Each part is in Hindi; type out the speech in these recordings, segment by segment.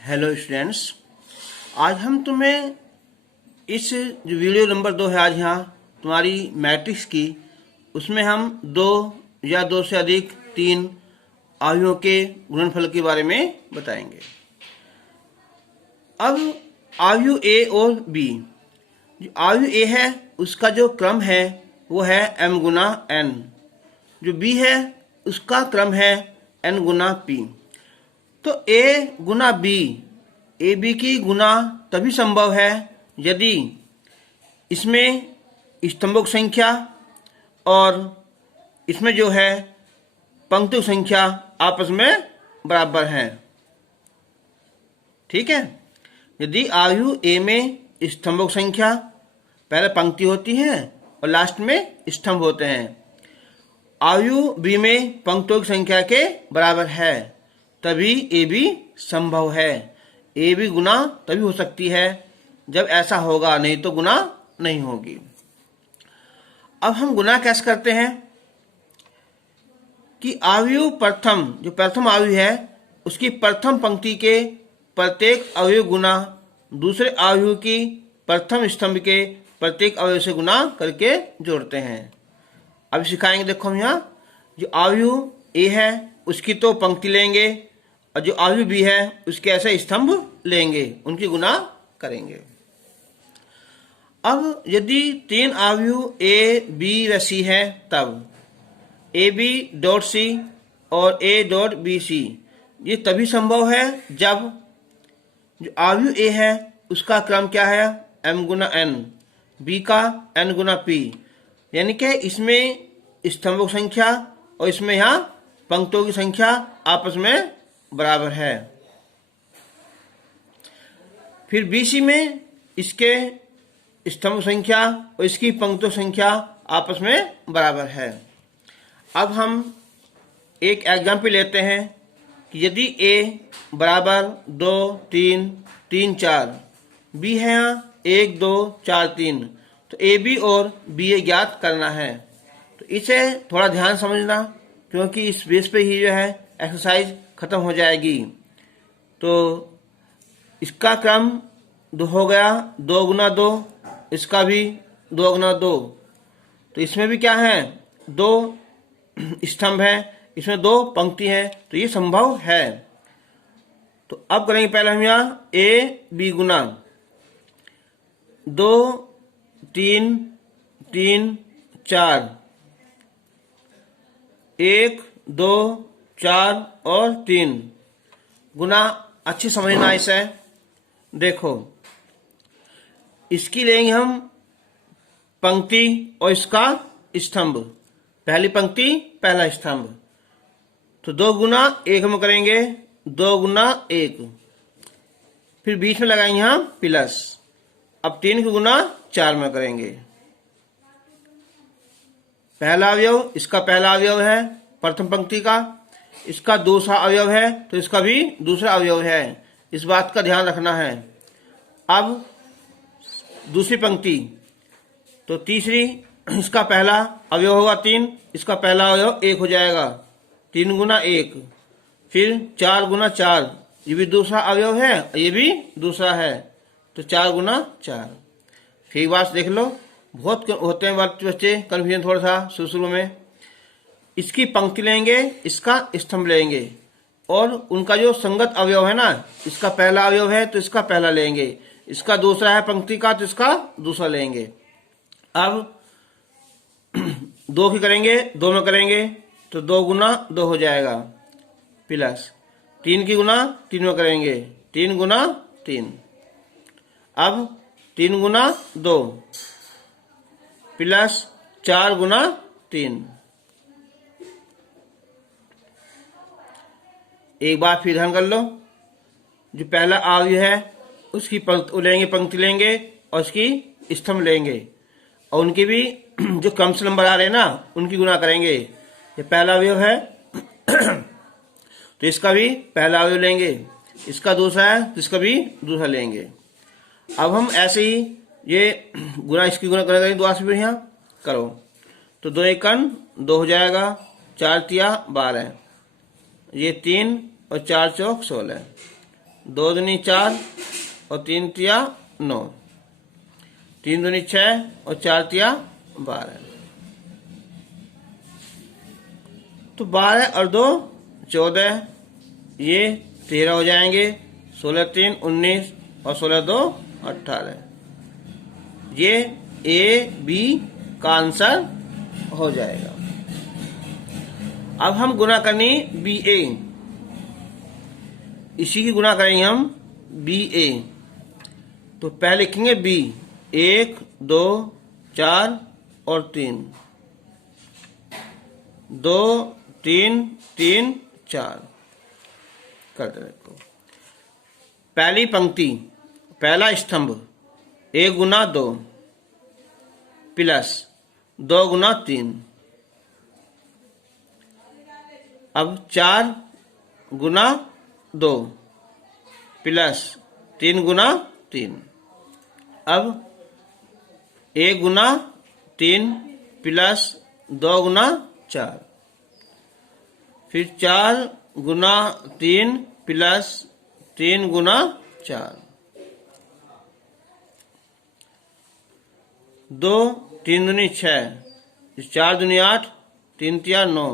हेलो स्टूडेंट्स, आज हम तुम्हें इस जो वीडियो नंबर 2 है आज यहाँ तुम्हारी मैट्रिक्स की, उसमें हम दो या दो से अधिक तीन आयुओं के गुणनफल के बारे में बताएंगे। अब आयु ए और बी, जो आयु ए है उसका जो क्रम है वो है m गुना n, जो बी है उसका क्रम है n गुना p। तो a गुना b, ए बी की गुना तभी संभव है यदि इसमें स्तंभों की संख्या और इसमें जो है पंक्तियों की संख्या आपस में बराबर है। ठीक है, यदि आयु ए में स्तंभों की संख्या पहले पंक्ति होती है और लास्ट में स्तंभ होते हैं, आयु बी में पंक्तियों की संख्या के बराबर है, तभी ए बी संभव है। ए बी गुना तभी हो सकती है जब ऐसा होगा, नहीं तो गुना नहीं होगी। अब हम गुना कैसे करते हैं कि आयु प्रथम, जो प्रथम आयु है उसकी प्रथम पंक्ति के प्रत्येक अवयव गुना दूसरे आयु की प्रथम स्तंभ के प्रत्येक अवयव से गुना करके जोड़ते हैं। अब सिखाएंगे, देखो हम यहाँ जो आयु ए है उसकी तो पंक्ति लेंगे और जो आयु बी है उसके ऐसे स्तंभ लेंगे, उनकी गुना करेंगे। अब यदि तीन आयु ए बी व सी है तब ए बी डॉट सी और ए डॉट बी सी, ये तभी संभव है जब जो आयु ए है उसका क्रम क्या है m गुना n, बी का n गुना p, यानी कि इसमें स्तंभों की संख्या और इसमें यहाँ पंक्तियों की संख्या आपस में बराबर है। फिर BC में इसके स्तंभ संख्या और इसकी पंक्तियों संख्या आपस में बराबर है। अब हम एक एग्जाम्पल लेते हैं कि यदि A बराबर 2 3 3 4, B है यहाँ 1 2 4 3, तो AB और BA ज्ञात करना है। तो इसे थोड़ा ध्यान समझना, क्योंकि इस बेस पे ही जो है एक्सरसाइज खत्म हो जाएगी। तो इसका क्रम 2 हो गया, 2 गुना 2, इसका भी 2 गुना 2, तो इसमें भी क्या है 2 स्तंभ है, इसमें 2 पंक्ति है, तो ये संभव है। तो अब करेंगे पहले हम यहाँ ए बी गुना 2 3 3 4, 1 2 4 और 3 गुना। अच्छी समझना इसे, देखो इसकी लेंगे हम पंक्ति और इसका स्तंभ, पहली पंक्ति पहला स्तंभ, तो 2 गुना 1 में करेंगे 2 गुना 1, फिर बीच में लगाएंगे यहाँ प्लस। अब 3 की गुना 4 में करेंगे। पहला अवयव इसका पहला अवयव है प्रथम पंक्ति का, इसका दूसरा अवयव है तो इसका भी दूसरा अवयव है, इस बात का ध्यान रखना है। अब दूसरी पंक्ति, तो तीसरी इसका पहला अवयव होगा 3, इसका पहला अवयव 1 हो जाएगा, 3 गुना 1, फिर 4 गुना 4, ये भी दूसरा अवयव है ये भी दूसरा है, तो 4 गुना 4। फिर बात देख लो, बहुत होते हैं बच्चे कन्फ्यूजन थोड़ा सा शुरू में। इसकी पंक्ति लेंगे, इसका स्तंभ लेंगे और उनका जो संगत अवयव है ना, इसका पहला अवयव है तो इसका पहला लेंगे, इसका दूसरा है पंक्ति का तो इसका दूसरा लेंगे। अब 2 की करेंगे 2 में करेंगे तो 2 गुना 2 हो जाएगा, प्लस 3 की गुना 3 में करेंगे 3 गुना 3, अब 3 गुना 2 प्लस 4 गुना 3। एक बार फिर ध्यान कर लो, जो पहला अवयव है उसकी पंक्ति लेंगे और उसकी स्तंभ लेंगे और उनकी भी जो क्रम से नंबर आ रहे हैं ना उनकी गुना करेंगे। ये पहला अवयव है तो इसका भी पहला अवयव लेंगे, इसका दूसरा है तो इसका भी दूसरा लेंगे। अब हम ऐसे ही ये गुना इसकी गुना करेंगे, दो से भी यहाँ करो तो 2 एकन 2 हो जाएगा, 4 तिया 12, ये 3 और 4 चौक 16। 2 दूनी 4 और 3 तिया 9, 3 दूनी 6 और 4 तिया 12। तो 12 और 2 14, ये 13 हो जाएंगे। 16 3 19 और 16 2 18। ये ए बी का आंसर हो जाएगा। अब हम गुना करनी बी ए, इसी की गुना करेंगे हम बी ए। तो पहले लिखेंगे बी, 1 2 4 और 3, 2 3 3 4 करते देखो। पहली पंक्ति, पहला स्तंभ 1 गुना 2 प्लस 2 गुना 3। अब 4 गुना 2 प्लस 3 गुना 3। अब 1 गुना 3 प्लस 2 गुना 4, फिर 4 गुना 3 प्लस 3 गुना 4, 2 3 दूनी 6, 4 दूनी 8, 3 तिया 9,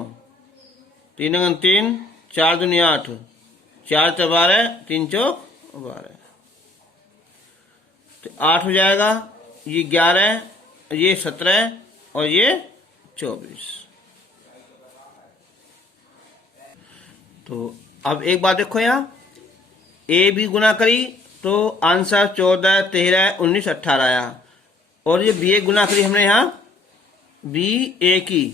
3 अंगन 3, 4 दूनी 8, 4 से 12, 3 चौक 12। तो 8 हो जाएगा, ये 11, ये 17 और ये 24। तो अब एक बात देखो, यहाँ ए बी गुना करी तो आंसर 14 13 19 18 आया, और ये बी ए गुना करी हमने यहाँ बी ए की,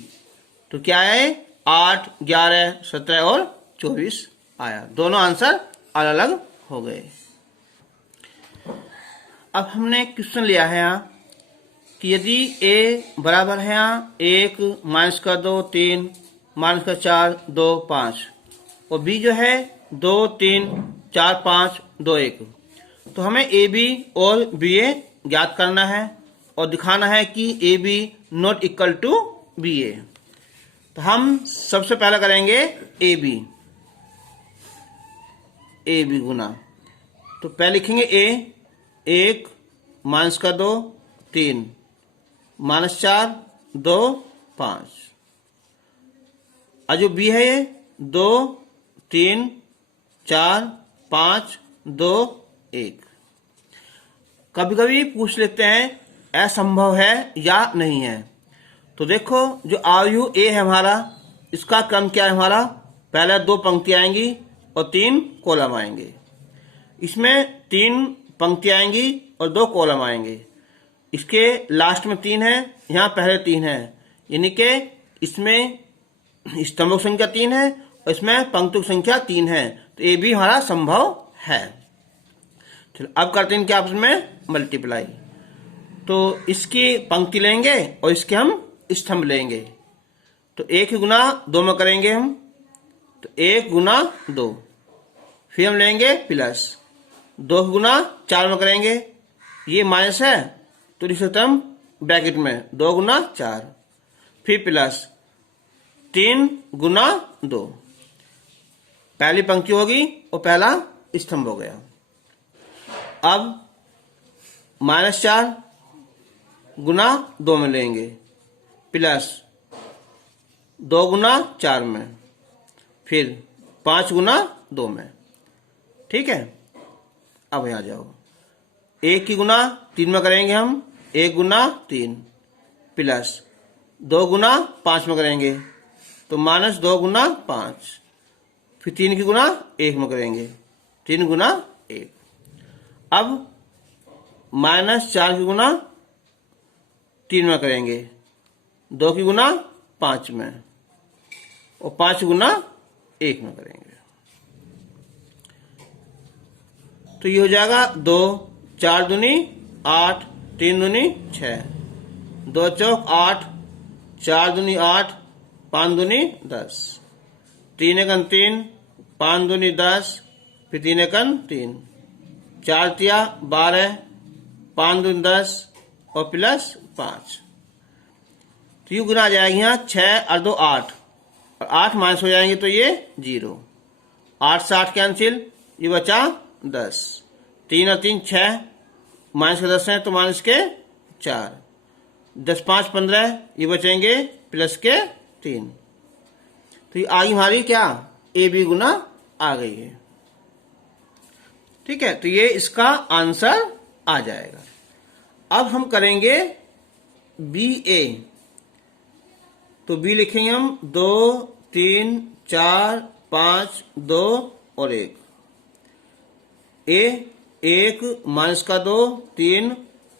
तो क्या है 8 11 17 और 24 आया। दोनों आंसर अलग अलग हो गए। अब हमने क्वेश्चन लिया है यहाँ कि यदि ए बराबर है यहाँ 1 माइनस का 2 3 माइनस का 4 2 5, और बी जो है 2 3 4 5 2 1, तो हमें ए बी और बी ए ज्ञात करना है और दिखाना है कि A B not equal to B A. तो हम सबसे पहले करेंगे ए बी गुना। तो पहले लिखेंगे ए, 1 माइनस का 2 3 माइनस 4 2 5, और जो बी है ये 2 3 4 5 2 1। कभी कभी पूछ लेते हैं असंभव है या नहीं है। तो देखो, जो आयु ए है हमारा, इसका क्रम क्या है हमारा, पहले 2 पंक्ति आएंगी और 3 कॉलम आएंगे। इसमें 3 पंक्ति आएंगी और 2 कॉलम आएंगे। इसके लास्ट में 3 है, यहाँ पहले 3 है, यानी कि इसमें स्तंभों की संख्या 3 है और इसमें पंक्तियों की संख्या 3 है। तो ए भी हमारा संभव है। चलो अब करते हैं क्या, आपस में मल्टीप्लाई। तो इसकी पंक्ति लेंगे और इसके हम स्तंभ लेंगे। तो 1 गुना 2 में करेंगे हम, तो 1 गुना 2, फिर हम लेंगे प्लस 2 गुना 4 में करेंगे, ये माइनस है तो इसे हम ब्रैकेट में 2 गुना 4, फिर प्लस 3 गुना 2। पहली पंक्ति होगी और पहला स्तंभ हो गया। अब -4 गुना 2 में लेंगे, प्लस 2 गुना 4 में, फिर 5 गुना 2 में। ठीक है, अब यहाँ जाओ, 1 की गुना 3 में करेंगे हम, 1 गुना 3, प्लस 2 गुना 5 में करेंगे तो -2 गुना 5, फिर 3 की गुना 1 में करेंगे, 3 गुना 1। अब -4 की गुना 3 में करेंगे, 2 की गुना 5 में, और 5 गुना 1 में करेंगे। तो ये हो जाएगा 2 4 दूनी 8, 3 दूनी 6, 2 चौक 8, 4 दूनी 8, 5 दूनी 10, 3 एकन 3, 5 दूनी 10, फिर 3 एकन 3, 4 तिया 12, 5 दूनी 10 और प्लस 5। तो ये गुना आ जाएगी यहाँ 6 और 2 8, और 8 माइनस हो जाएंगे तो ये 0। 8 से 8 कैंसिल, ये बचा 10, 3 और 3 6, माइनस के 10 है तो माइनस के 4, 10 5 15, ये बचेंगे प्लस के 3। तो ये आई हमारी क्या ए बी गुना आ गई है। ठीक है, तो ये इसका आंसर आ जाएगा। अब हम करेंगे बी ए। तो बी लिखेंगे हम 2 3 4 5 2 और 1। ए 1 माइनस का 2 3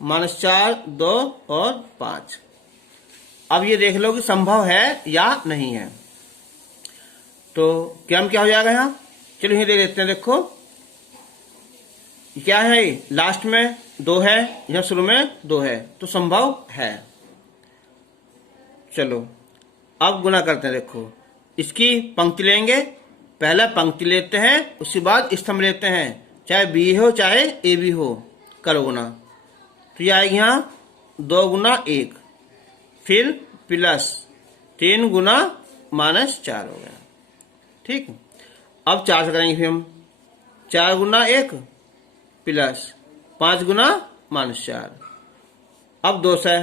माइनस 4 2 और 5। अब ये देख लो कि संभव है या नहीं है। तो क्रम क्या हो जाएगा यहाँ, चलो ये दे देते हैं। देखो क्या है, लास्ट में 2 है, यहाँ शुरू में 2 है, तो संभव है। चलो अब गुना करते हैं। देखो इसकी पंक्ति लेंगे, पहला पंक्ति लेते हैं, उसके बाद स्तंभ लेते हैं, चाहे बी हो चाहे ए बी हो, करो गुना। तो ये आएगी यहाँ 2 गुना 1, फिर प्लस 3 गुना माइनस 4 हो गया। ठीक, अब 4 से करेंगे, फिर हम 4 गुना 1 प्लस 5 गुना माइनस 4। अब 2 से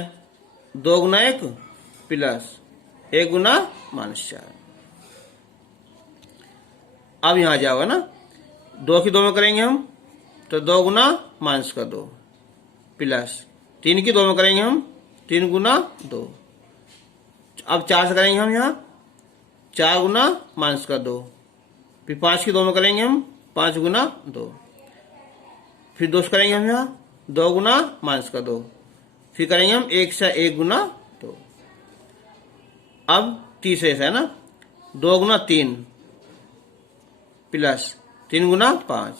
2 गुना 1 प्लस 1 गुना माइनस 4। अब यहां आ जाओगे ना, 2 की 2 में करेंगे हम तो 2 गुना माइनस का 2 प्लस 3 की 2 में करेंगे हम 3 गुना 2। अब 4 से करेंगे हम यहाँ 4 गुना माइनस का 2, फिर 5 की 2 में करेंगे हम 5 गुना 2, फिर 2 से करेंगे हम यहाँ 2 गुना माइनस का 2, फिर करेंगे हम 1 से 1 गुना 2। अब तीसरे से है ना, 2 गुना 3 प्लस 3 गुना 5।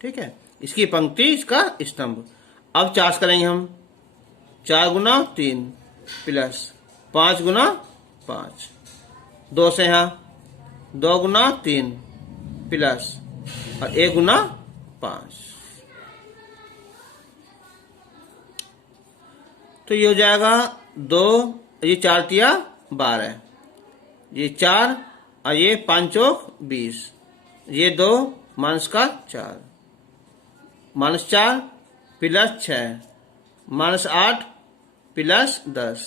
ठीक है, इसकी पंक्ति इसका स्तंभ। अब 4 करेंगे हम 4 गुना 3 प्लस 5 गुना 5। 2 से यहाँ 2 गुना 3 प्लस और 1 गुना 5। तो ये हो जाएगा 2, ये 4 तिया 12, ये 4 और ये 5 चौक 20, ये 2 माइनस का 4, माइनस 4 प्लस 6 माइनस 8 प्लस 10,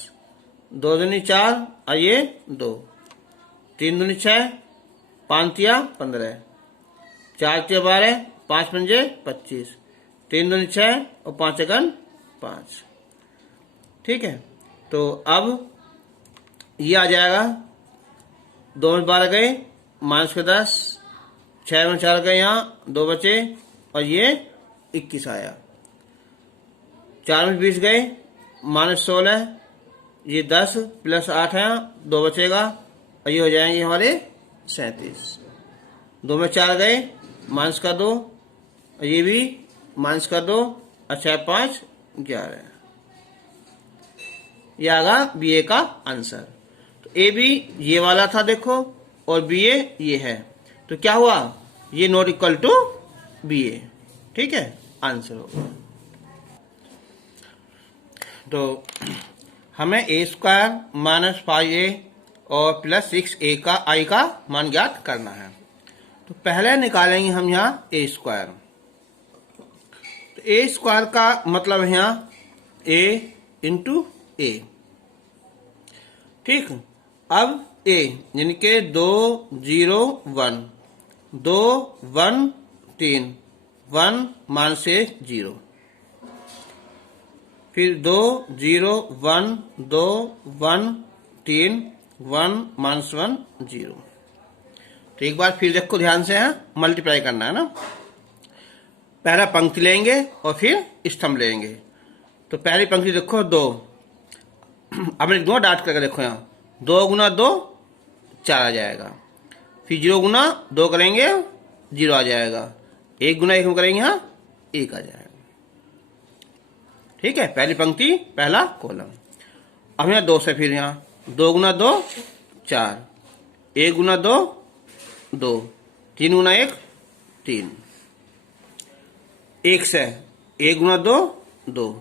2 दूनी 4 और ये 2, 3 दूनी 6, 5 तिया 15, 4 तिया 12, 5 पंजे 25, 3 दूनी 6 और 5 एकन 5। ठीक है, तो अब ये आ जाएगा 2 में 12 गए, माइनस के 10, 6 में 4 गए, यहाँ 2 बचे और ये 21 आया। 4 में 20 गए, माइनस 16, ये 10 प्लस 8 है, 2 बचेगा और ये हो जाएंगे हमारे 37। 2 में 4 गए, माइनस का 2 और ये भी माइनस का 2 और 6 5 11। ये आगा बी ए का आंसर। तो ए बी ये वाला था देखो, और बी ए ये है, तो क्या हुआ, ये नॉट इक्वल टू बी ए। ठीक है, आंसर होगा। तो हमें ए स्क्वायर माइनस 5a और प्लस 6a का आई का मान ज्ञात करना है। तो पहले निकालेंगे हम यहाँ ए स्क्वायर। तो ए स्क्वायर का मतलब है यहाँ a इंटू ए। ठीक, अब a यानी के 2 0 1, 2 1 3, 1 माइनस 0, फिर 2 0 1 2 1 3 1 माइनस 1 0। तो एक बार फिर देखो ध्यान से, है मल्टीप्लाई करना है ना। पहला पंक्ति लेंगे और फिर स्तंभ लेंगे। तो पहली पंक्ति देखो 2, अब मैं 2 डाट करके देखो, यहाँ 2 गुना 2 4 आ जाएगा, फिर 0 गुना 2 करेंगे 0 आ जाएगा, 1 गुना 1 में करेंगे यहाँ 1 आ जाएगा। ठीक है, पहली पंक्ति पहला कॉलम। अब यहाँ 2 से फिर यहाँ 2 गुना 2 4, 1 गुना 2 2, 3 गुना 1 3, 1 से 1 गुना 2 2,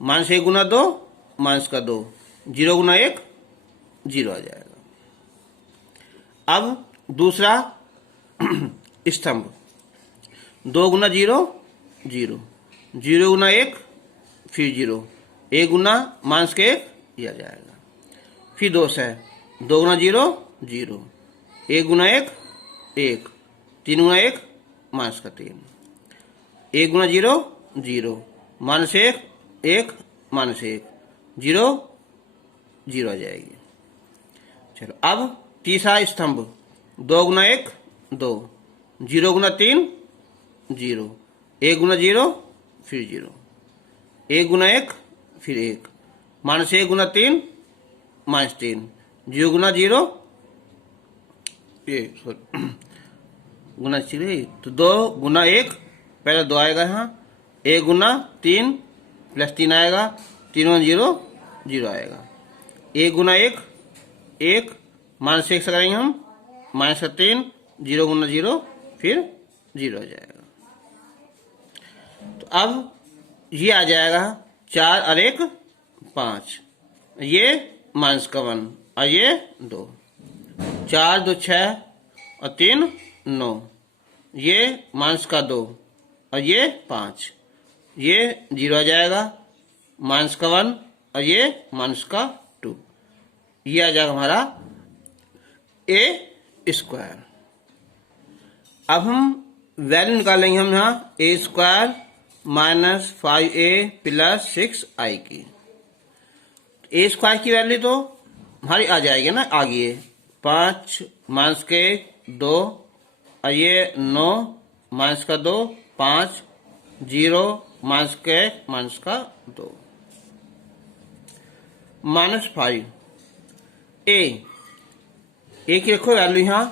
माइनस 1 गुना 2 माइनस का 2, 0 गुना 1 0 आ जाएगा। अब दूसरा स्तंभ, 2 गुना 0 0, 0 गुना 1 फिर 0, 1 गुना माइनस के 1 ये आ जाएगा। फिर 2 से 2 गुना 0 0, 1 गुना 1 1, 3 गुना 1 माइनस का 3, 1 गुना 0 0, माइनस 1 1 माइनस 1, 0 0 आ जाएगी। चलो अब तीसरा स्तंभ, 2 गुना 1 2, 0 गुना 3 0, 1 गुना 0 फिर 0, 1 गुना 1 फिर 1, माइनस 1 गुना 3 माइनस 3, 0 गुना 0 गुना 0, तो 2 गुना 1 पहले 2 आएगा यहाँ, 1 गुना 3 प्लस 3 आएगा, 3 गुना 0 0 आएगा, 1 गुना 1 1, माइनस 1 से करेंगे हम माइनस 3, 0 गुना 0 फिर 0 आ जाएगा। तो अब ये आ जाएगा 4 और 1 5, ये माइनस का 1 और ये 2, 4 2 6 और 3 9, ये माइनस का 2 और ये 5, ये 0 आ जाएगा, माइनस का 1 और ये माइनस का 2, ये आ जाएगा हमारा ए स्क्वायर। अब हम वैल्यू निकालेंगे हम यहाँ ए square minus 5a plus 6i की। ए स्क्वायर की वैल्यू तो हमारी आ जाएगी ना, आगे 5 माइनस के 2 और ये 9 माइनस का 2 5, 0 माइनस के माइनस का 2, माइनस 5 ए की रखो वैल्यू यहाँ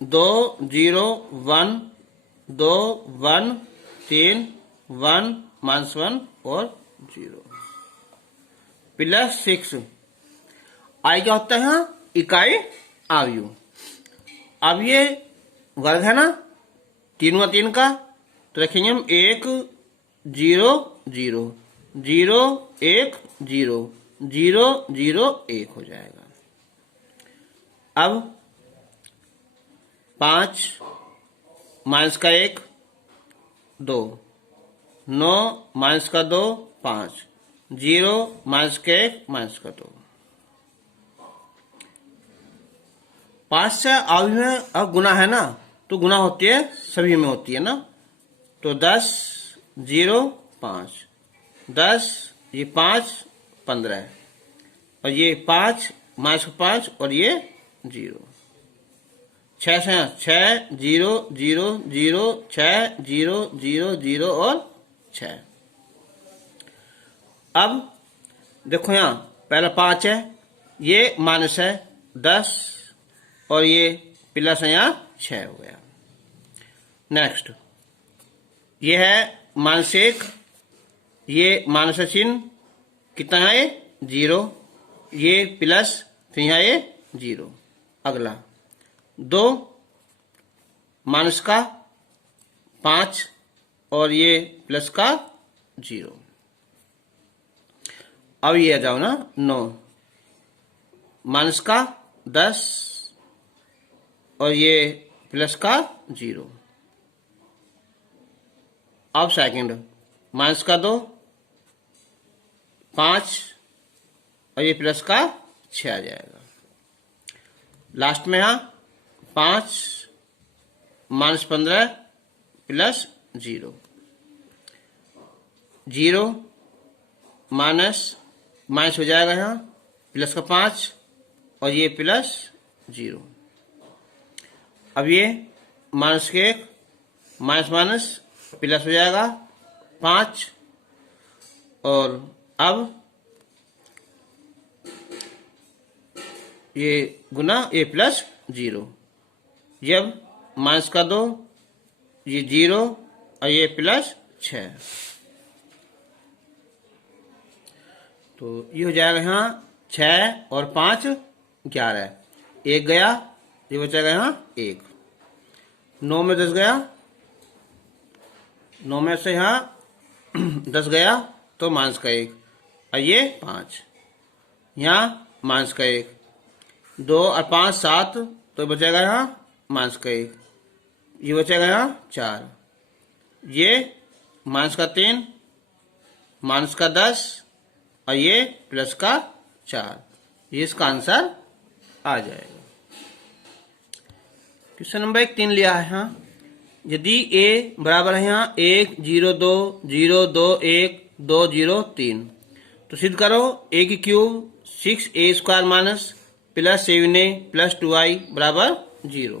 2 0 1 2 1 3 1 माइनस 1 और 0 प्लस 6, आई क्या होता है यहाँ इकाई आयु। अब ये वर्ग है ना 3 गुना 3 का, तो रखेंगे हम 1 0 0 0 1 0 0 0 1 हो जाएगा। अब 5 माइनस का 1 2, 9 माइनस का 2 5, 0 माइनस का 1 माइनस का 2, 5 से आयु में अब गुना है ना, तो गुना होती है सभी में होती है ना, तो 10 0 5, 10 ये 5 15 और ये 5 माइनस 5 और ये 0, 6 से 6 0 0 0 6 0 0 0 और 6। अब देखो यहाँ पहला 5 है, ये माइनस है 10 और ये प्लस है यहाँ 6 हो गया। नेक्स्ट ये है माइनस 1, ये माइनस का चिन्ह कितना है ये 0, ये प्लस फिर यहाँ ये 0। अगला 2 माइनस का 5 और ये प्लस का 0। अब ये आ जाओ ना 9 माइनस का 10 और ये प्लस का 0। अब सेकंड माइनस का 2 5 और ये प्लस का 6 आ जाएगा। लास्ट में यहाँ 5 माइनस 15 प्लस 0 0 माइनस माइनस हो जाएगा यहाँ प्लस का 5 और ये प्लस 0। अब ये माइनस के 1 माइनस माइनस प्लस हो जाएगा 5 और अब ये गुना ये प्लस 0, जब माइनस का 2 ये 0 और ये प्लस 6, तो ये हो जाएगा यहाँ 6 और 5 11, 1 गया, ये बचेगा यहाँ 1, 9 में 10 गया, 9 में से यहाँ 10 गया तो माइनस का 1 और ये 5, यहाँ माइनस का 1, 2 और 5 7 तो बचेगा यहाँ माइनस का 1, ये बचेगा यहाँ 4, ये माइनस का 3, माइनस का 10 और ये प्लस का 4। ये इसका आंसर आ जाएगा। क्वेश्चन नंबर 1 3 लिया है। हाँ, यदि a बराबर है यहाँ 1 0 2 0 2 1 2 0 3, तो सिद्ध करो a की cube 6a square minus plus 7a plus 2i बराबर 0।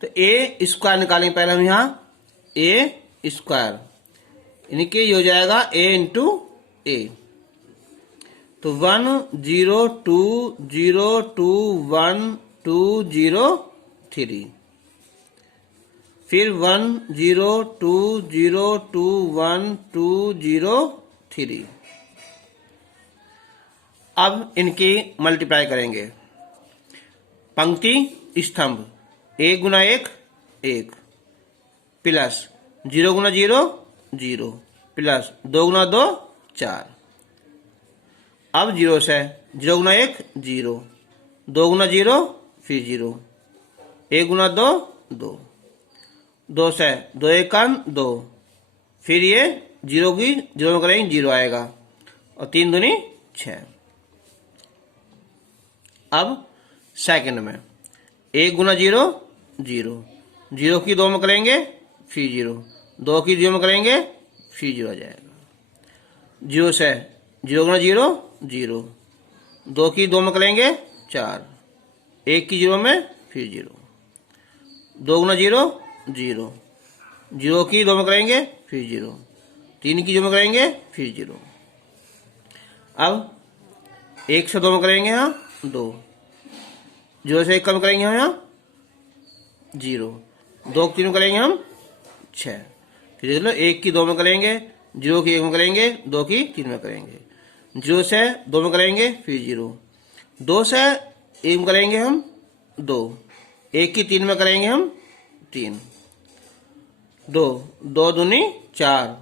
तो a स्क्वायर निकालेंगे पहले हम यहाँ a स्क्वायर, यानी कि ये हो जाएगा a इंटू a। तो 1 0 2 0 2 1 2 0 3, फिर 1 0 2 0 2 1 2 0 3। अब इनकी मल्टीप्लाई करेंगे। पंक्ति स्तंभ 1 गुना 1 1 प्लस 0 गुना 0 0 प्लस 2 गुना 2 4। अब 0 से 0 गुना 1 0, 2 गुना 0 फिर 0, 1 गुना 2 2, 2 से 2 1 2, फिर ये 0 की 0 में करेंगे 0 आएगा और 3 दूनी 6। अब सेकंड में 1 गुना 0 0, 0 की 2 में करेंगे फिर 0, 2 की 0 में करेंगे फिर 0 आ जाएगा। 0 से 0 गुना 0 0, 2 की 2 में करेंगे 4, 1 की 0 में फिर 0, 2 गुना 0 0, 0 की 2 में करेंगे फिर 0, 3 की 0 में करेंगे फिर 0। अब 1 से 2 में करेंगे यहाँ 2, 0 से 1 कम करेंगे हम यहाँ 0, 2 की 3 में करेंगे हम 6, फिर देख लो 1 की 2 में करेंगे, 0 की 1 में करेंगे, 2 की 3 में करेंगे, 0 से 2 में करेंगे फिर 0, 2 से 1 में करेंगे हम 2, 1 की 3 में करेंगे हम 3, 2 2 दूनी 4,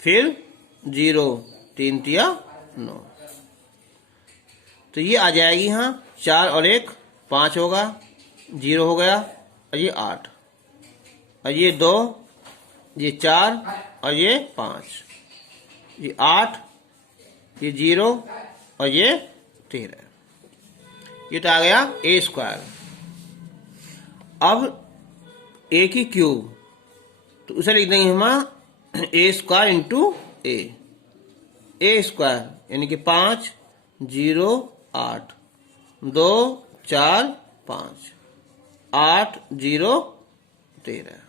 फिर 0, 3 तिया 9। तो ये आ जाएगी यहाँ 4 और 1 5 होगा, 0 हो गया और ये 8 और ये 2, ये 4 और ये 5, ये 8, ये 0 और ये 13। ये तो आ गया a स्क्वायर। अब a की क्यूब, तो उसे लिख देंगे हम a square into a square, यानी कि 5 0 8 2 4 5 8 0 13।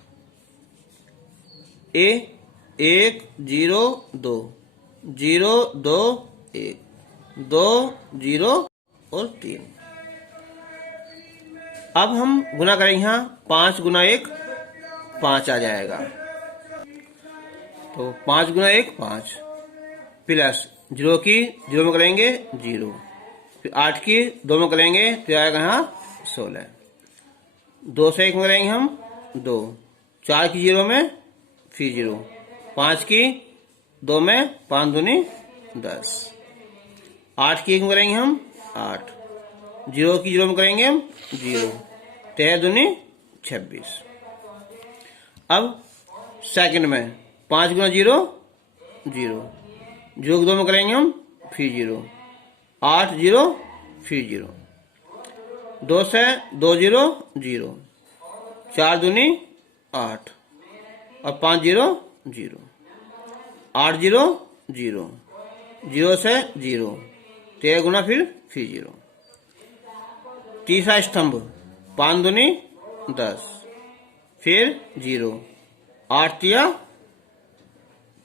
a 1 0 2 0 2 1 2 0 और 3। अब हम गुना करेंगे यहाँ 5 गुना 1 5 आ जाएगा। तो 5 गुना 1 5 प्लस 0 की 0 में करेंगे 0, फिर 8 की 2 में करेंगे तो आएगा यहाँ 16, 2 से 1 में करेंगे हम 2, 4 की 0 में फिर 0, 5 की 2 में 5 दूनी 10, 8 की 1 में करेंगे हम 8, 0 की 0 में करेंगे हम 0, 13 दूनी 26। अब सेकंड में 5 गुना 0 0, 0 की 2 में करेंगे हम फिर 0, 8 0 फिर 0, 2 से 2 0 0, 4 दूनी 8 और 5 0 0, 8 0 0, 0 से 0, 13 गुना फिर 0। तीसरा स्तंभ 5 दूनी 10, फिर 0, 8 तिया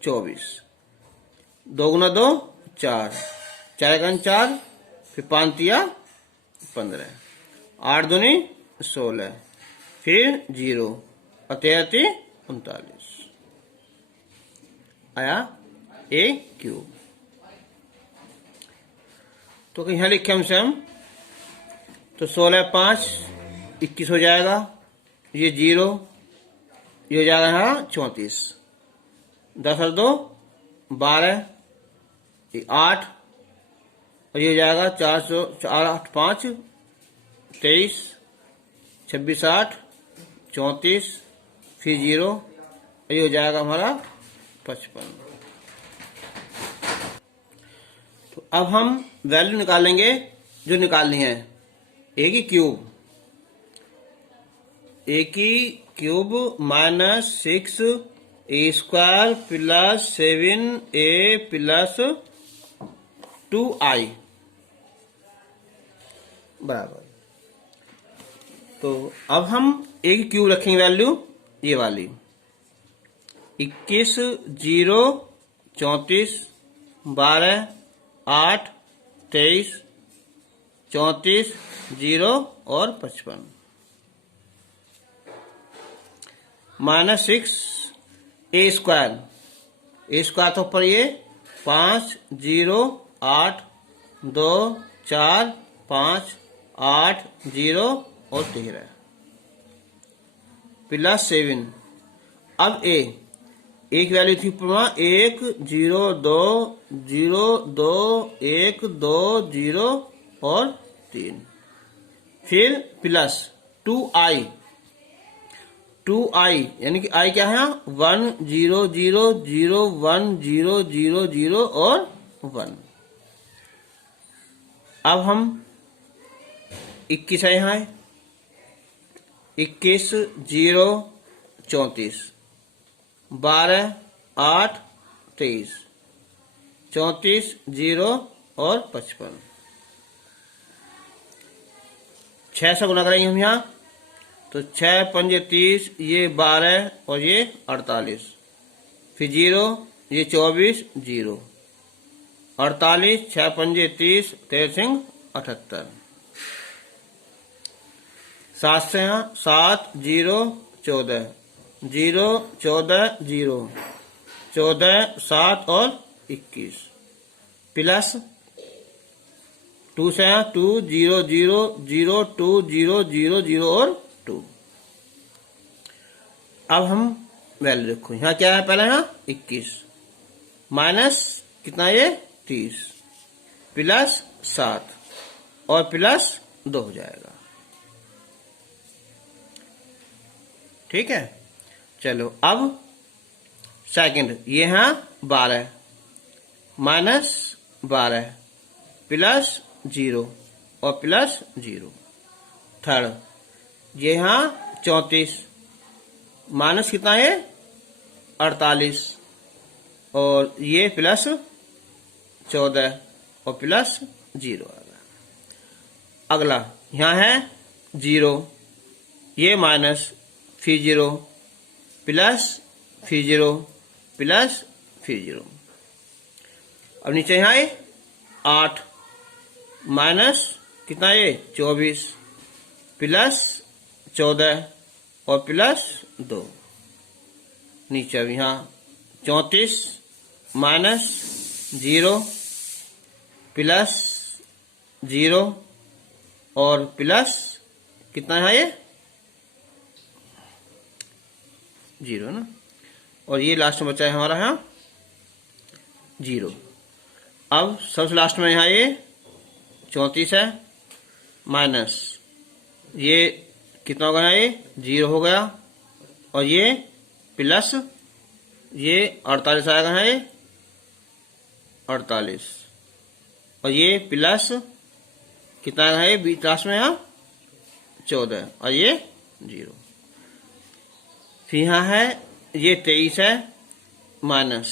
24, 2 गुना 2 4, 4 का 4, फिर 5 तिया 15, 8 दूनी 16, फिर 0 और 13 ती 39। आया a क्यूब। तो यहाँ लिखे हमसे हम, तो 16 5 21 हो जाएगा, ये 0, ये हो जाएगा यहाँ 34, 10 और 2 12, ये 8 और ये हो जाएगा 4 8 5 23, 26 8 34, फिर 0 ये हो जाएगा हमारा 55। तो अब हम वैल्यू निकालेंगे जो निकालनी है। ए की cube minus 6a² plus 7a plus 2i बराबर। तो अब हम ए की क्यूब रखेंगे वैल्यू ये वाली 21, 0, 34, 12, 8, 23, 34, 0 और 55 माइनस 6a² तो पर ये 5, 0, 8, 2, 4, 5, 8, 0 और 13 प्लस 7। अब एक वैल्यू थी ऊपर 1, 0, 2, 0, 2, 1, 2, 0 और 3, फिर प्लस 2i यानी कि i क्या है 1, 0, 0, 0, 1, 0, 0, 0 और 1। अब हम 21 है यहाँ 21, 0, 34, 12, 8, 23, 34, 0 और 55 6 से गुना करेंगे हम यहाँ। तो 6, 5, 30, ये 12 और ये 48, फिर 0, ये 24, 0, 48, 6, 5, 30, 13, 78, 7 से यहाँ 7, 0, 14, 0, 14, 0, 14, 7 और 21 प्लस 2 से यहाँ 2, 0, 0, 0, 2, 0, 0, 0 और 2। अब हम वैल्यू रखो यहाँ क्या है पहले यहाँ 21 माइनस कितना ये 30 प्लस 7 और प्लस 2 हो जाएगा। ठीक है, चलो अब सेकंड ये यहाँ 12 माइनस 12 प्लस 0 और प्लस 0। थर्ड ये यहाँ 34 माइनस कितना है 48 और ये प्लस 14 और प्लस 0 आ गया। अगला यहाँ है 0 ये माइनस फिर 0 प्लस फिर 0 प्लस फिर 0। अब नीचे यहाँ है 8 माइनस कितना ये 24 प्लस 14 और प्लस 2। नीचे अब यहाँ 34 माइनस 0 प्लस 0 और प्लस कितना है ये 0 ना, और ये लास्ट में बचा है हमारा यहाँ 0। अब सबसे लास्ट में यहाँ ये 34 है माइनस ये कितना हो गया ये 0 हो गया और ये प्लस ये 48 आएगा है ये 48 और ये प्लस कितना है ये बीच लास्ट में यहाँ 14 और ये 0। फिर यहाँ है ये 23 है माइनस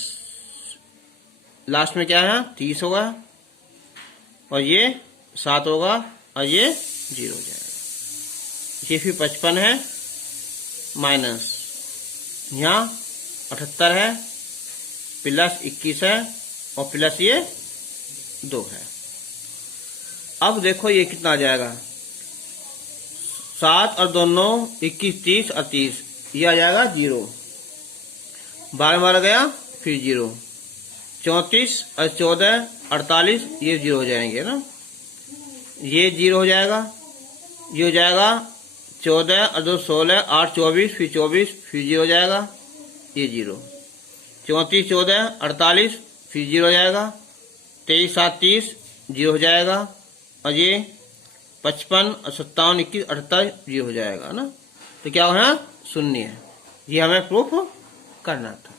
लास्ट में क्या है 30 होगा और ये 7 होगा और ये 0 हो जाएगा। ये फिर 55 है माइनस यहाँ 78 है प्लस 21 है और प्लस ये 2 है। अब देखो ये कितना आ जाएगा 7 और 2 9 21 30 और 30 ये आ जाएगा 0 12 मारा गया फिर 0 34 और 14 48 ये 0 हो जाएंगे ना, ये 0 हो जाएगा, ये हो जाएगा 14 और 2 16 8 24 फिर 24 फिर 0 हो जाएगा, ये 0 34 14 48 फिर 0 हो जाएगा 23 7 30 0 हो जाएगा और ये 55 और 57 21 78 0 हो जाएगा ना। तो क्या होना शून्य है, ये हमें प्रूफ करना था।